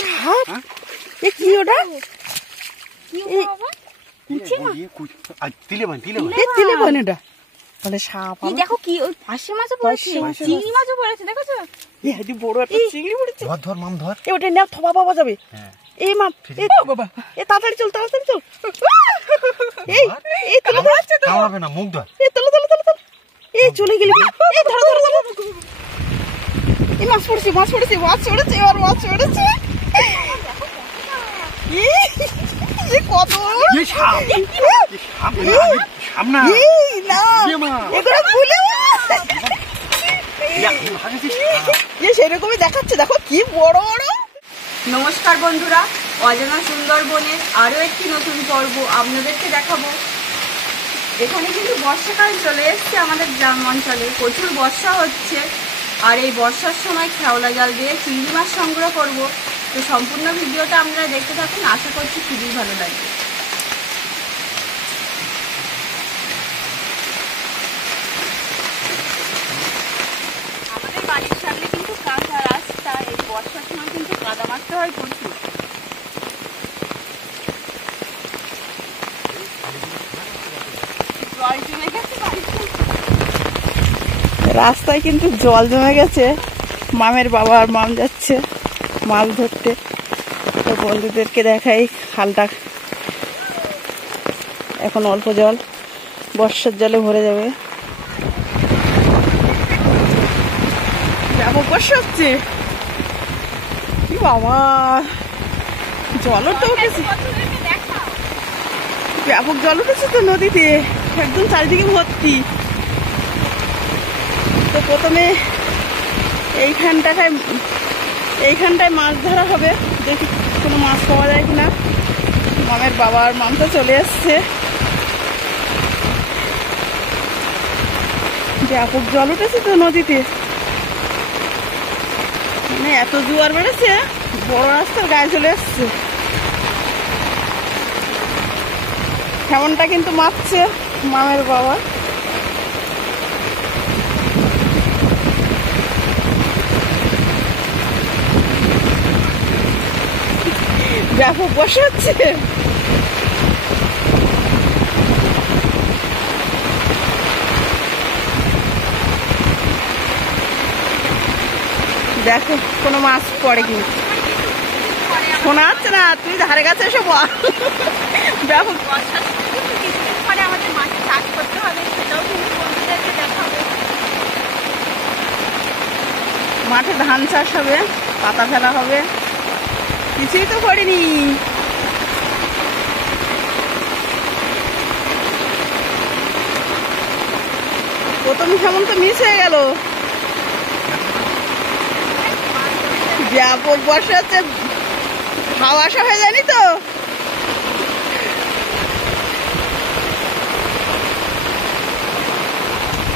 সাপ? কি ওটা? তিলেবান এটা? তাহলে সাপ। দেখো কি ওই ফাঁসি মাছও পড়েছে, চিংড়ি মাছও পড়েছে, দেখেছো? বড় একটা চিংড়ি পড়েছে। ধর মাম ধর। ওটা নেওয়া থবা পাওয়া যাবে। এই মাম, বাবা তাড়াতাড়ি চল, তাড়াতাড়ি চল। এই তোলো কামড়াবে না, মুখ ধর। তোলো। এই চলে গেলি। এই ধরো। এই মাছ পড়েছে। এবার মাছ পড়েছে। কত সেরকমই দেখাচ্ছে, দেখো কি বড় বড়। নমস্কার বন্ধুরা, অজানা সুন্দরবনের আরো একটি নতুন পর্ব আপনাদেরকে দেখাবো। এখানে কিন্তু বর্ষাকাল চলে এসছে। আমাদের গ্রাম অঞ্চলে প্রচুর বর্ষা হচ্ছে, আর এই বর্ষার সময় খেওলা জাল দিয়ে চিংড়ি মাছ সংগ্রহ করব। তো সম্পূর্ণ ভিডিওটা আপনারা দেখতে থাকুন, আশা করছি খুবই ভালো লাগবে। আমাদের বাড়ির সামনে কিন্তু কাঁচা রাস্তা, এই বর্ষার সময় কিন্তু কাদা মারতে হয় প্রচুর। রাস্তায় কিন্তু জল জমে গেছে। মামের বাবা আর মাম যাচ্ছে মাছ ধরতে। তো বন্ধুদেরকে দেখাই, খালটা এখন অল্প জল, বর্ষার জলে ভরে যাবে। ব্যাপক বর্ষা হচ্ছে। কি বাবা, জলও তো উঠেছে, ব্যাপক জল উঠেছে তো নদীতে, একদম চারিদিকে ভর্তি। তো প্রথমে এইখানটায় মাছ ধরা হবে, দেখি কোনো মাছ পাওয়া যায় কিনা। মামের বাবা আর মাম তো চলে এসছে। ব্যাপক জল উঠেছে তো নদীতে, মানে এত জোয়ার বেড়েছে, বড় রাস্তার গায়ে চলে এসছে। কেমনটা কিন্তু মারছে মামের বাবা। ব্যাপক বর্ষা হচ্ছে। দেখো কোনো মাছ পড়ে কি শোনা যাচ্ছে না, তুই ধারে কাছে এসে বল। ব্যাপক পরে আমাদের মাঠে চাষ করতে হবে, সেটাও কিন্তু বন্ধুদেরকে দেখাবো। মাঠে ধান চাষ হবে, পাতা ফেলা হবে, কিছুই তো করিনি। প্রথম কেমন তো মিস হয়ে গেল। ব্যাপক বর্ষা হচ্ছে, হাওয়া আসা হয়ে যায়নি তো।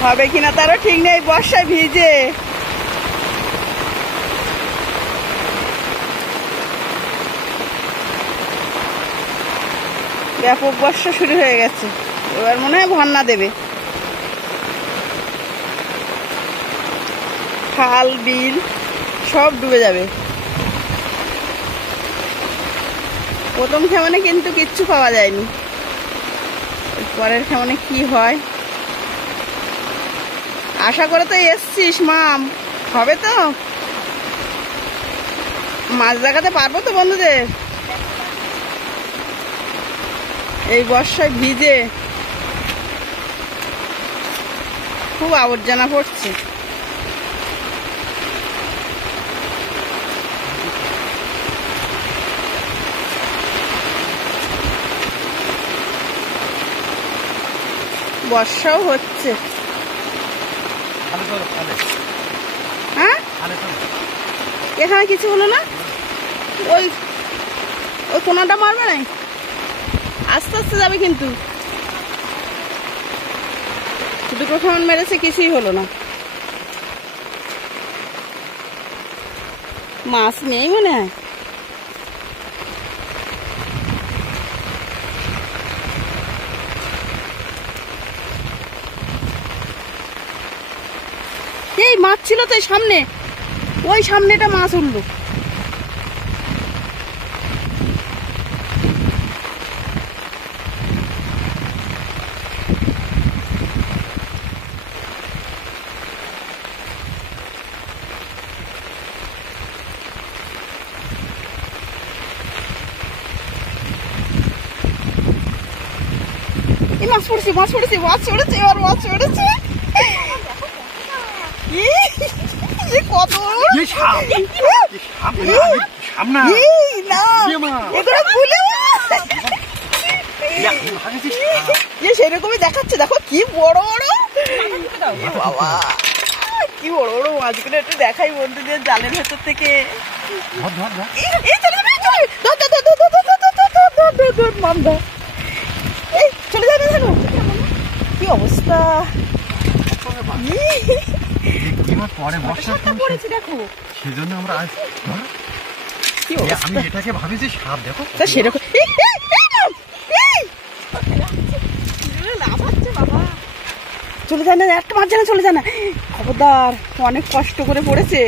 হবে কিনা তারও ঠিক নেই, বর্ষায় ভিজে। ব্যাপক বর্ষা শুরু হয়ে গেছে, এবার মনে হয় বন্যা দেবে। খাল বিল সব ডুবে যাবে। প্রথম খেমনে কিন্তু কিচ্ছু পাওয়া যায়নি, পরের খেমনে কি হয়। আশা করে তো এসছিস মাম, হবে তো? মাছ দেখাতে পারবো তো বন্ধুদের? এই বর্ষায় ভিজে খুব আবর্জনা পড়ছে। বর্ষাও হচ্ছে। হ্যাঁ, এখানে কিছু হলো না, ওই কোনাটা মারবে না, আস্তে আস্তে যাবে। কিন্তু দুটো খান মেরেছে, কিছুই হলো না। মাছ নেই মনে হয়। এই মাছ ছিল তো সামনে, ওই সামনেটা মাছ উঠলো। মাছ পড়েছে, মাছ পড়েছে, মাছ পড়েছে, এবার মাছ পড়েছে। কত সেরকমই দেখাচ্ছে, দেখো কি বড় বড় বাবা, কি বড় বড় মাছগুলো একটু দেখাই বন্ধুদের জালের ভেতর থেকে। চলে যাবে দেখো কি অবস্থা। পরে বর্ষা পড়েছে দেখো, সেজন্য আমরা আমি এটাকে ভাবি যে সাপ, দেখো সেরকম চলে যায় না, একটা মাছ জানা চলে যায় না, খবরদার। অনেক কষ্ট করে পড়েছে,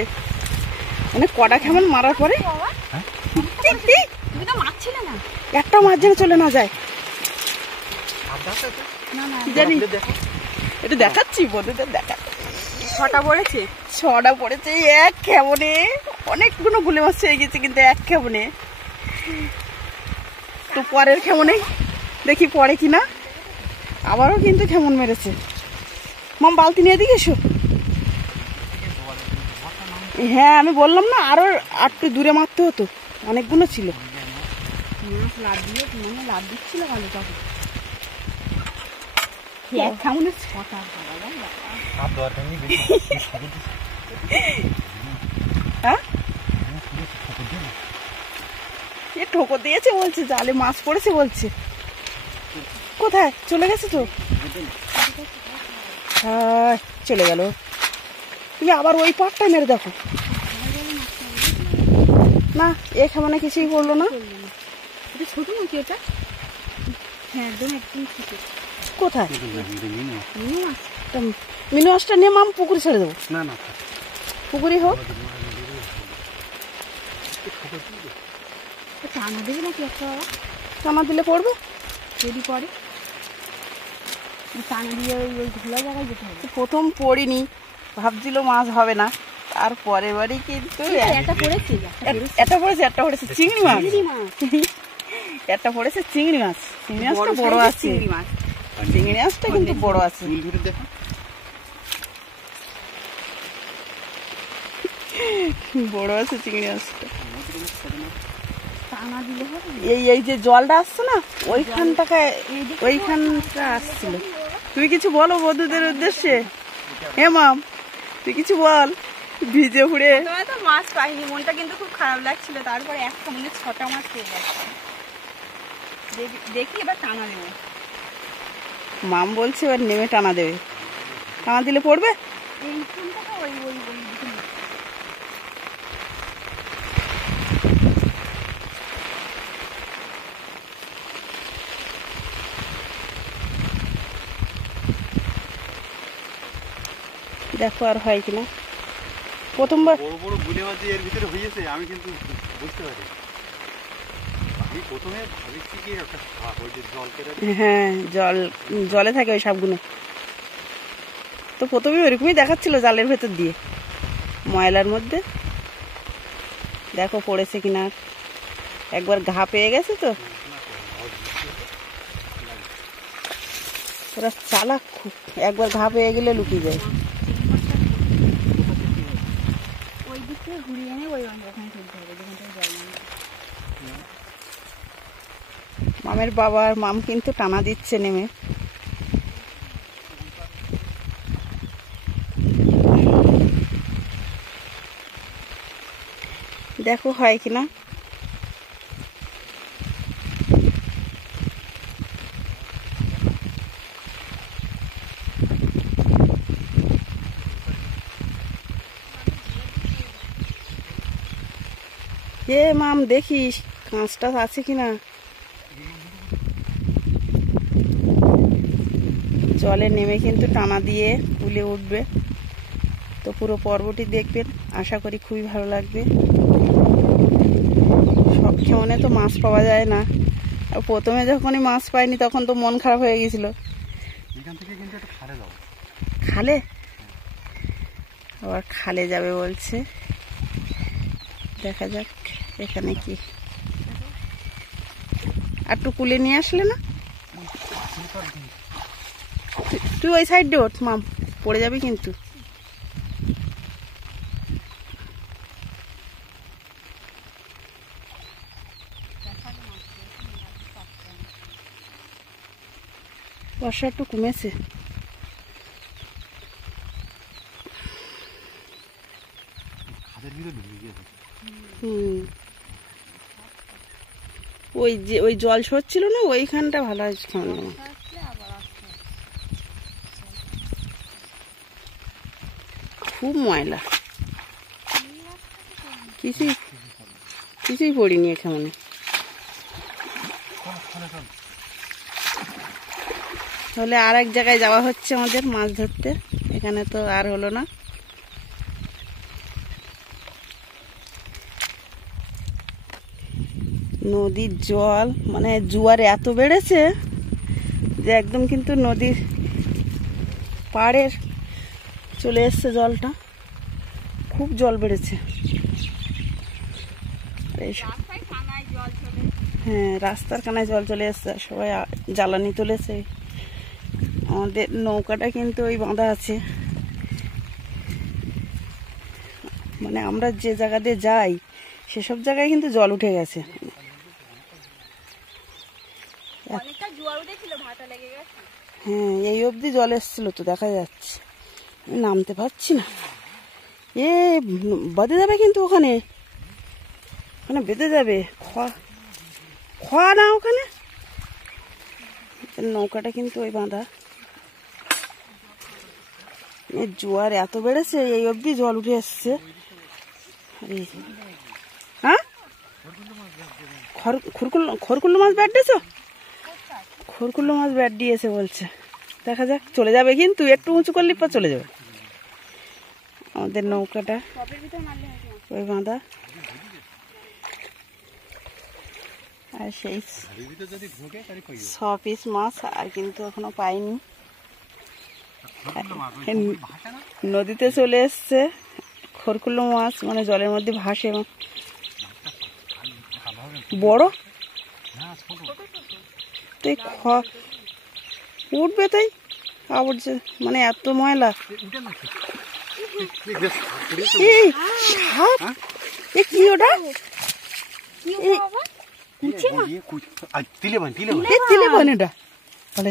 অনেক কটা কেমন মারার পরে একটা মাছ যেন চলে না যায়। জানি এটা দেখাচ্ছি বন্ধুদের, দেখা ছটা পড়েছে, ছটা পড়েছে এক কেমনে। অনেকগুলো গুলে মাছ হয়ে গেছে কিন্তু এক কেমনে। তো পরের কেমনে দেখি পরে কিনা, আবারও কিন্তু কেমন মেরেছে। মাম বালতি নিয়ে দিকে এসো। হ্যাঁ আমি বললাম না, আরো একটু দূরে মারতে হতো, অনেকগুলো ছিল। লাভ দিয়ে মানে লাভ দিচ্ছিল ভালো তখন। এক কেমন ছটা হ্যাঁ এ ঠোকর দিয়েছে বলছে, জালে মাছ পড়েছে বলছে। কোথায় চলে গেছে তো? হ্যাঁ চলে গেল। তুমি আবার ওই পাটটা মেরে দেখো না, এখানে কিছুই পড়লো না। ছোট নাকি ওটা? হ্যাঁ একদম একদম ছোট। কোথায় মিনু মাছটা নিয়ে মাম পুকুরে ছেড়ে দেবো। না না পুকুরে হোক, টানা দেবে নাকি একটা? টানা দিলে পড়বে। যদি পরে টানা দিয়ে ওই খোলা জায়গায় যেতে হবে। প্রথম পড়িনি, ভাবছিল মাছ হবে না, তারপরে বাড়ি কিন্তু একটা পড়েছে, একটা পড়েছে, একটা পড়েছে চিংড়ি মাছ। একটা পড়েছে চিংড়ি মাছ। চিংড়ি মাছটা বড় আছে, চিংড়ি মাছ, চিংড়ি মাছটা কিন্তু বড় আছে। বড় আছে চিংড়ি মাছটা। টানা দিলে হবে। এই যে জলটা আসছে না, ওইখানটা আসছিল। তুমি কিছু বলো বন্ধুদের উদ্দেশ্যে। হ্যাঁ মাম তুই কিছু বল। ভিজে পুড়ে তো মাছ পাইনি, মনটা কিন্তু খুব খারাপ লাগছিল। তারপরে একটা মনে ছটা মাছ পেয়ে যাচ্ছে। দেখি এবার টানা দেবো। মাম বলছে এবার নেমে টানা দেবে, টানা দিলে পড়বে। এইখানটা ওই ওই ওই দেখো আর হয় কিনা। প্রথমবার বড় বড় গুলে মাছ এর ভিতরে হয়েছে, আমি কিন্তু বুঝতে পারি। আমি প্রথমে ভাবছি কি একটা সাপ, ওই যে জল কেটে। হ্যাঁ জলে থাকে ওই সাপগুলো। তো প্রথমে ওইরকমই দেখাচ্ছিল জালের ভেতর দিয়ে ময়লার মধ্যে। দেখো পড়েছে কিনা, একবার ঘা পেয়ে গেছে তো। ওরা চালাক খুব, একবার ঘা পেয়ে গেলে লুকিয়ে যায়। ওই দিক থেকে ঘুরিয়ে এনে ওই ওখানে তুলতে হবে, যেখানটা জল নেই। মামের বাবা আর মাম কিন্তু টানা দিচ্ছে নেমে। দেখো হয় কিনা। এ মাম দেখিস কাঁচটা আছে কিনা। জলে নেমে কিন্তু টানা দিয়ে কুলে উঠবে। তো পুরো পর্বটি দেখবেন। আশা করি খুবই ভালো লাগবে। সব ক্ষেমনে তো মাছ পাওয়া যায় না, আর প্রথমে যখনই মাছ পাইনি তখন তো মন খারাপ হয়ে গেছিল। এখান থেকে কিন্তু একটা খালে যাবো। খালে? আবার খালে যাবে বলছে, দেখা যাক এখানে কি। আর একটু কুলে নিয়ে আসলে না? তুই ওই সাইড দিয়ে ওঠ মাম, পড়ে যাবি কিন্তু। বর্ষা একটু কমেছে। খাদের ভিতরে ঢুকে গিয়েছে। ওই যে ওই জল সরছিল না, ওইখানটা ভালো আছে। খুব ময়লা, কিছুই পড়িনি এখানে। তাহলে আর এক জায়গায় যাওয়া হচ্ছে আমাদের মাছ ধরতে, এখানে তো আর হলো না। নদীর জল মানে জোয়ার এত বেড়েছে যে একদম কিন্তু নদীর পাড়ের চলে এসছে জলটা, খুব জল বেড়েছে। হ্যাঁ, রাস্তার কানায় জল চলে এসছে, সবাই জ্বালানি তুলেছে। আমাদের নৌকাটা কিন্তু ওই বাঁধা আছে, মানে আমরা যে জায়গা দিয়ে যাই সেসব জায়গায় কিন্তু জল উঠে গেছে। হ্যাঁ, এই অবধি জল এসছিল তো, দেখা যাচ্ছে। নামতে পারছি না, এ বেঁধে যাবে কিন্তু, ওখানে বেঁধে যাবে। খোয়া না ওখানে, নৌকাটা কিন্তু ওই বাঁধা। জোয়ার এত বেড়েছে, এই অবধি জল উঠে এসছে। হ্যাঁ, খড়কুল্লো মাছ ব্যাট দিয়েছ? খড়কুল্লো মাছ ব্যাট দিয়েছে বলছে, দেখা যাক। চলে যাবে কিন্তু, একটু উঁচু করলে পর চলে যাবে। আমাদের নৌকাটা ওই বাঁধা, আর সেই 6 পিস মাছ আর কিন্তু এখনো পাইনি। নদীতে চলে এসছে খড়কুল্লো মাছ, মানে জলের মধ্যে ভাসে। বড় তাই উঠবে, তাই আবার যে মানে এত ময়লা। এই সাপ, এ কি ওটা?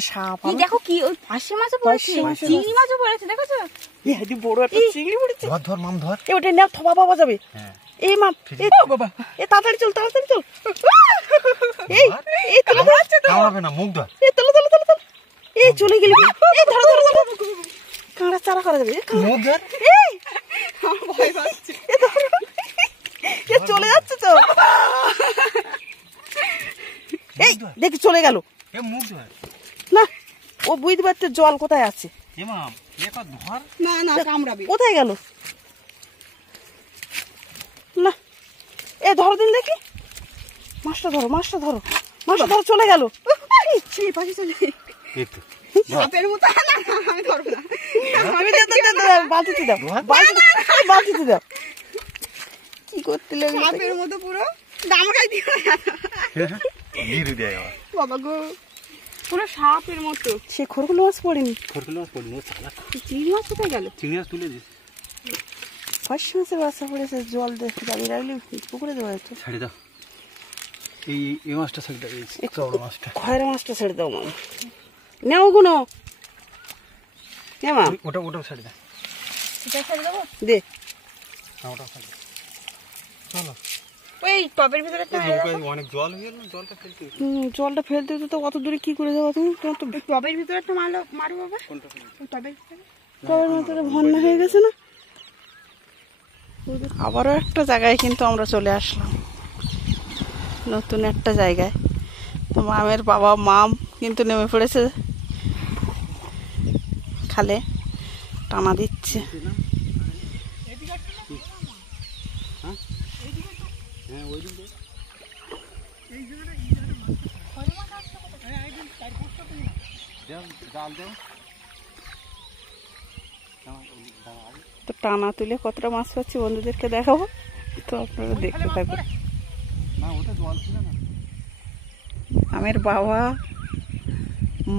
সাপ, দেখো কি ওই পাশে মাছও পড়েছে, চিংড়ি মাছও পড়েছে, দেখো তো। বড় একটা চিংড়ি পড়েছে। ধর মাম ধর, ওটা না থবা পাওয়া যাবে। এই মাম, বাবা, এ তাড়াতাড়ি চল, তাড়াতাড়ি চল। এই এই কামড়াবে না, মুখ ধর। এই চলো চলো চলো চলো, এই চলে গেলি। এই ধরো ধরো ধরো, কাঁড়া চারা করা যাবে। মুখ ধর। এই ভয় পাচ্ছি, এ ধরো, এ চলে যাচ্ছে তো। এই দেখি চলে গেল। এ মুখ ধর না, ও বুঝতে পারছে জল কোথায় আছে। এ মাম, এ কত ধর। না না, কামড়াবে। কোথায় গেল? না, এ ধরো দিন দেখি, মাছটা ধরো, মাছটা ধরো, মাছটা ধরো। চলে গেল, পাশে চলে সাপের মতো। না, আমি ধরবো না। বালতিতে দাও, বালতিতে দাও। কি করতে লাগবে? সাপের মতো পুরো দামকাই দিও দেয় বাবা গো, পুরো সাপের মতো। সে খড়কুল্লো মাছ পড়েনি। খড়কুল্লো মাছ পড়েনি, চিংড়ি মাছ কোথায় গেল? চিংড়ি মাছ তুলে দিস। 5 মাসের বাচ্চা পড়েছে, জল দেখে যাবি রাখলে পুকুরে দেওয়া যেত। ছেড়ে দাও, এই মাছটা ছেড়ে দাও, এই চওড়া মাছটা। খয়ের মাছটা ছেড়ে দাও মাম। নেও গুনো, মা ওটাও ছেড়ে দাও। এটা ছেড়ে দেবো দে। ওটাও ছেড়ে দাও, চলো। ওই টবের ভিতরে অনেক জল হয়ে গেল, জলটা ফেলতে। জলটা ফেলতে তো কত দূরে কি করে যাবো তুমি? তোমার তো টবের ভিতরে একটা মারো বাবা। টবের ভিতরে বন্যা হয়ে গেছে না। আবারও একটা জায়গায় কিন্তু আমরা চলে আসলাম, নতুন একটা জায়গায়। তো মামের বাবা মাম কিন্তু নেমে পড়েছে খালে, টানা দিচ্ছে। হ্যাঁ ওই দিন জাল দাও। তো টানা তুলে কতটা মাছ পাচ্ছি বন্ধুদেরকে দেখাবো, তো আপনারা দেখতে থাকুন। না ওটা জল ছিল না। আমের বাবা,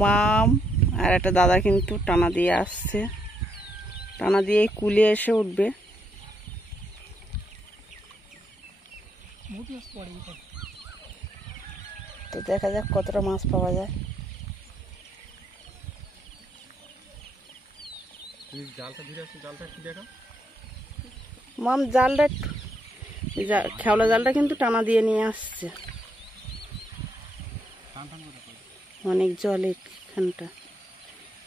মাম আর একটা দাদা কিন্তু টানা দিয়ে আসছে, টানা দিয়ে কুলে এসে উঠবে। তো দেখা যাক কতটা মাছ পাওয়া যায়। তুমি জালটা ধরে আসো, জালটা একটু দেখো। মাম জালটা একটু, খেওলা জালটা কিন্তু টানা দিয়ে নিয়ে আসছে। অনেক জল এখানটা,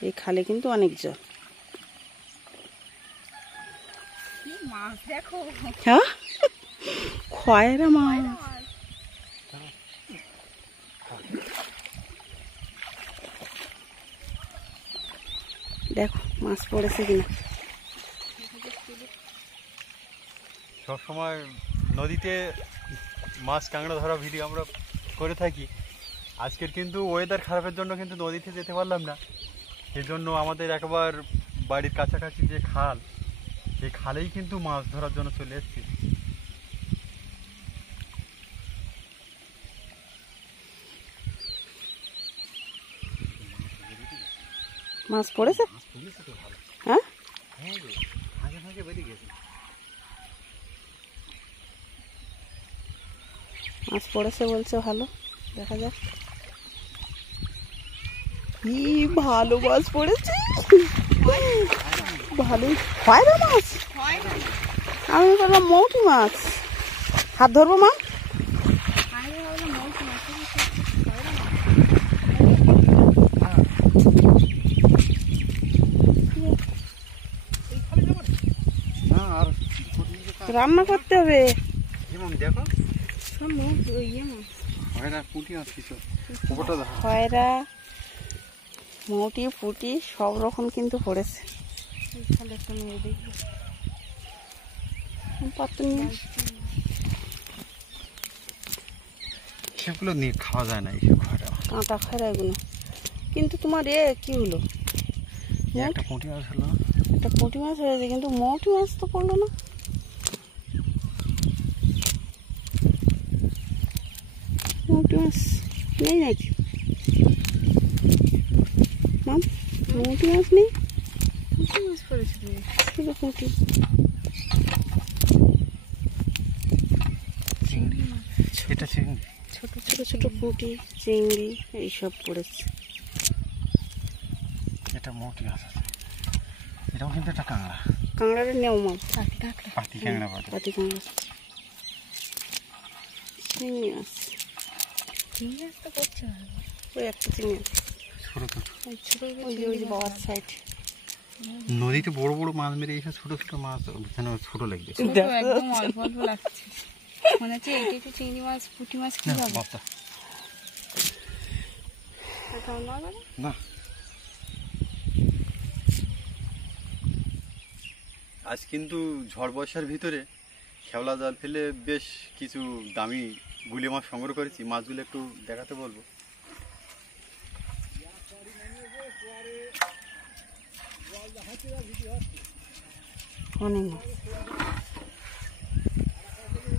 এই খালে কিন্তু অনেক জল। মাছ দেখো, হ্যাঁ খয়রা মাছ। দেখো মাছ পড়েছে কিনা। সবসময় নদীতে মাছ কাঁকড়া ধরা ভিডিও আমরা করে থাকি। আজকের কিন্তু ওয়েদার খারাপের জন্য কিন্তু নদীতে যেতে পারলাম না। সেই জন্য আমাদের একবার বাড়ির কাছাকাছি যে খাল, সেই খালেই কিন্তু মাছ ধরার জন্য চলে এসেছি। মাছ পড়েছে, হ্যাঁ মাছ পড়েছে বলছে, ভালো দেখা যাক। কি ভালো মাছ পড়েছে, ভালোই। খয়রা মাছ, আমি বললাম মৌটি মাছ। হাত ধরবো মা? রান্না করতে হবে। দেখো খয়রা, মৌটি, পুঁটি সব রকম কিন্তু পড়েছে। সেগুলো নিয়ে খাওয়া যায় না, এইসব কাঁটা খয়রা এগুলো। কিন্তু তোমার কি হলো, একটা পুঁটি মাছ হলো, একটা পুঁটি মাছ হয়েছে, কিন্তু মৌটি মাছ তো পড়লো না। মৌটি মাছ নেই নাকি মাম? মৌটি মাছ নেই, পুঁটি মাছ পড়েছে শুধু পুঁটি। এটা চিংড়ি, ছোট ছোট ছোট পুঁটি, চিংড়ি এইসব পড়েছে। এটা মোটি মাছ আছে, এটাও কিন্তু একটা কাঁকড়া। কাঁকড়াটা নেও মাম, পাতি কাঁকড়া, পাতি কাঁকড়া। চিংড়ি মাছ, চিংড়ি মাছ তো করছে ওই একটা চিংড়ি মাছ ছোট ছোট, ওই যে বাবার সাইড। নদীতে বড় বড় মাছ মেরে এইসব ছোট ছোট মাছ যেন ছোট লাগবে, একদম অল্প অল্প লাগছে। মনে হচ্ছে এটা একটু চিংড়ি মাছ, পুঁটি মাছ কি হবে না। আজ কিন্তু ঝড় বর্ষার ভিতরে খেওলা জাল ফেলে বেশ কিছু দামি গুলি মাছ সংগ্রহ করেছি। মাছগুলো একটু দেখাতে বলবো।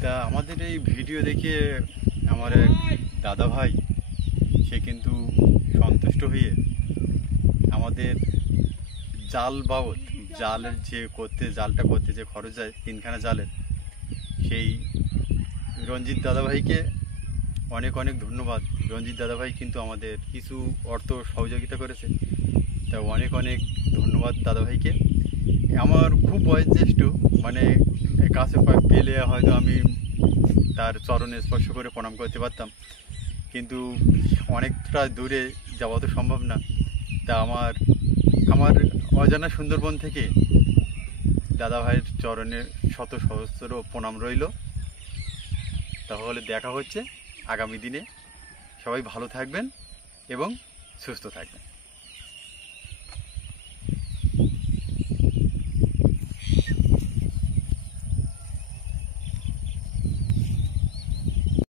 তা আমাদের এই ভিডিও দেখে আমার এক দাদা ভাই, সে কিন্তু সন্তুষ্ট হয়ে আমাদের জাল বাবদ, জালের জালটা করতে যে খরচ যায় 3খানা জালের, সেই রঞ্জিত দাদাভাইকে অনেক অনেক ধন্যবাদ। রঞ্জিত দাদাভাই কিন্তু আমাদের কিছু অর্থ সহযোগিতা করেছে, তা অনেক অনেক ধন্যবাদ দাদাভাইকে। আমার খুব বয়োজ্যেষ্ঠ, মানে কাছে পেলে হয়তো আমি তার চরণে স্পর্শ করে প্রণাম করতে পারতাম, কিন্তু অনেকটা দূরে যাওয়া তো সম্ভব না। তা আমার অজানা সুন্দরবন থেকে দাদাভাইয়ের চরণে শত সহস্র প্রণাম রইল। তাহলে দেখা হচ্ছে আগামী দিনে। সবাই ভালো থাকবেন এবং সুস্থ থাকবেন।